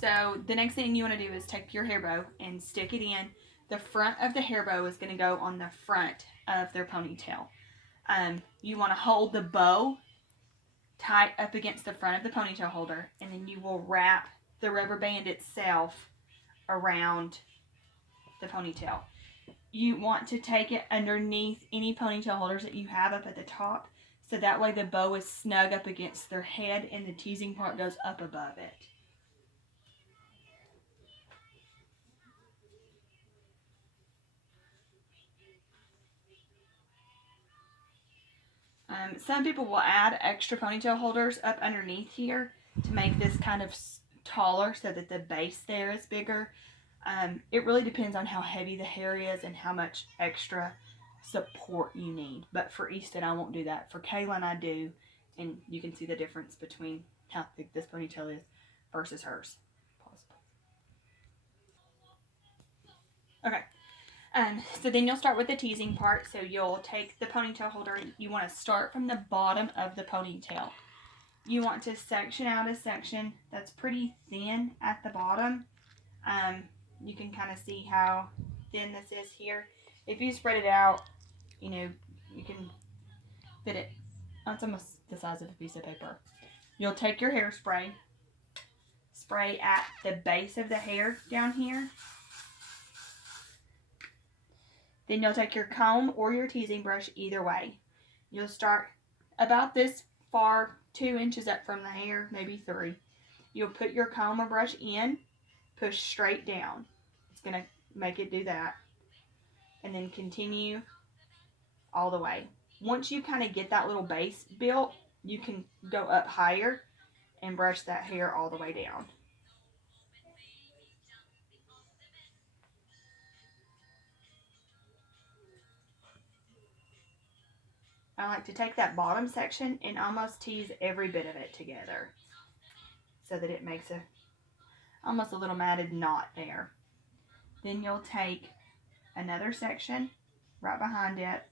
So the next thing you want to do is take your hair bow and stick it in. The front of the hair bow is going to go on the front of their ponytail. You want to hold the bow tight up against the front of the ponytail holder, and then you will wrap the rubber band itself around the ponytail. You want to take it underneath any ponytail holders that you have up at the top, so that way the bow is snug up against their head and the teasing part goes up above it. Some people will add extra ponytail holders up underneath here to make this kind of taller so that the base there is bigger. It really depends on how heavy the hair is and how much extra support you need. But for Easton, I won't do that. For Kaylin, I do. And you can see the difference between how thick this ponytail is versus hers. Okay. So then you'll start with the teasing part. So you'll take the ponytail holder. You want to start from the bottom of the ponytail. You want to section out a section that's pretty thin at the bottom. You can kind of see how thin this is here. If you spread it out, you know, you can fit it. It's almost the size of a piece of paper. You'll take your hairspray, spray at the base of the hair down here. Then you'll take your comb or your teasing brush, either way. You'll start about this far, 2 inches up from the hair, maybe 3. You'll put your comb or brush in, push straight down. It's going to make it do that. And then continue all the way. Once you kind of get that little base built, you can go up higher and brush that hair all the way down. I like to take that bottom section and almost tease every bit of it together so that it makes almost a little matted knot there. Then you'll take another section right behind it.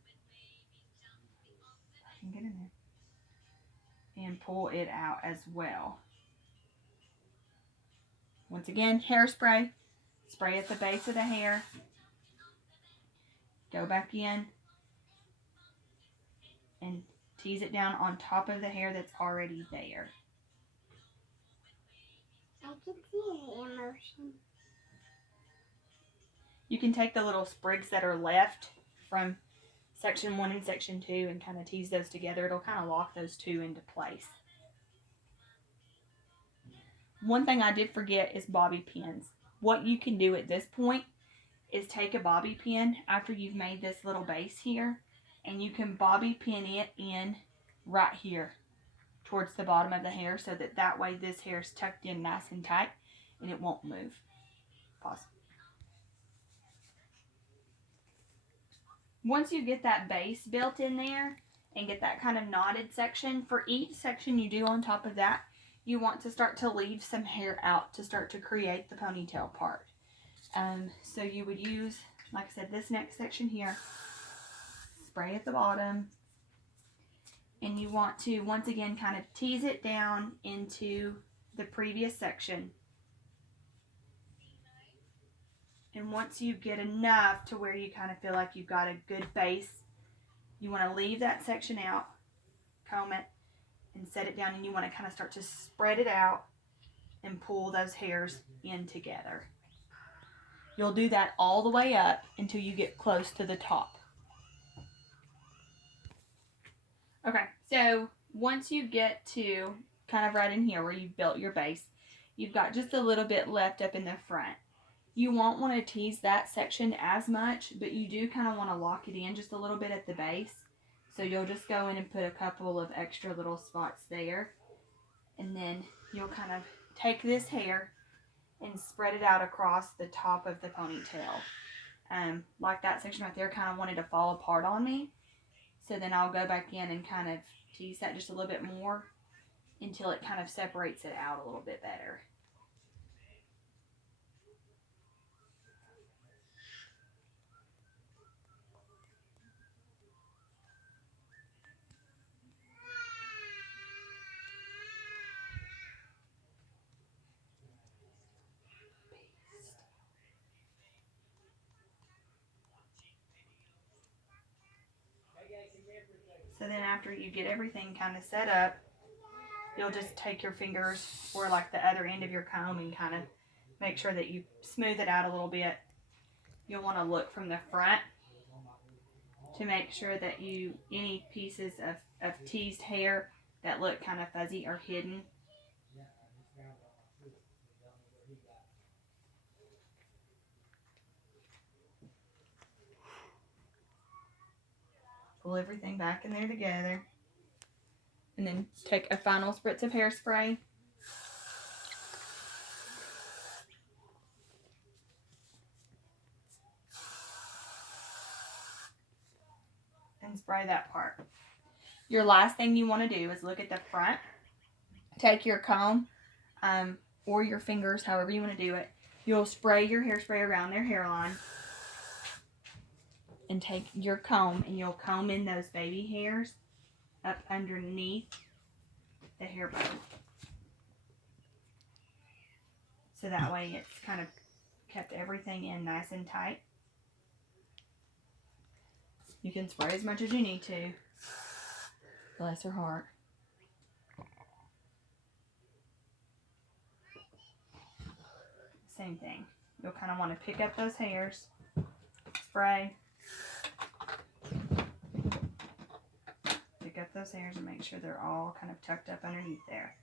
I can get in there. And pull it out as well. Once again, hairspray. Spray at the base of the hair. Go back in and tease it down on top of the hair that's already there. I can see the emotion. You can take the little sprigs that are left from section 1 and section 2 and kind of tease those together. It'll kind of lock those two into place. One thing I did forget is bobby pins. What you can do at this point is take a bobby pin after you've made this little base here, and you can bobby pin it in right here towards the bottom of the hair, so that way this hair is tucked in nice and tight and it won't move. Pause. Once you get that base built in there and get that kind of knotted section, for each section you do on top of that, you want to start to leave some hair out to start to create the ponytail part. So you would use, like I said, this next section here, spray at the bottom, and you want to, once again, kind of tease it down into the previous section. And once you get enough to where you kind of feel like you've got a good base, you want to leave that section out, comb it, and set it down, and you want to kind of start to spread it out and pull those hairs in together. You'll do that all the way up until you get close to the top. Okay, so once you get to kind of right in here where you've built your base, you've got just a little bit left up in the front. You won't want to tease that section as much, but you do kind of want to lock it in just a little bit at the base. So you'll just go in and put a couple of extra little spots there. And then you'll kind of take this hair and spread it out across the top of the ponytail. Like that section right there kind of wanted to fall apart on me. So then I'll go back in and kind of tease that just a little bit more until it kind of separates it out a little bit better. So then after you get everything kind of set up, you'll just take your fingers or like the other end of your comb and kind of make sure that you smooth it out a little bit. You'll want to look from the front to make sure that any pieces of teased hair that look kind of fuzzy are hidden. Pull everything back in there together. And then take a final spritz of hairspray. And spray that part. Your last thing you want to do is look at the front. Take your comb or your fingers, however you want to do it. You'll spray your hairspray around their hairline. And take your comb and you'll comb in those baby hairs up underneath the hair bow. So that way it's kind of kept everything in nice and tight. You can spray as much as you need to. Bless her heart. Same thing. You'll kind of want to pick up those hairs, spray, pick up those hairs and make sure they're all kind of tucked up underneath there.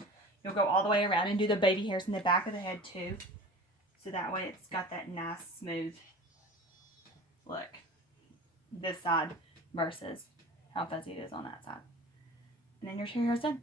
You'll go all the way around and do the baby hairs in the back of the head too. So that way it's got that nice smooth look. This side versus how fuzzy it is on that side. And then your hair is done.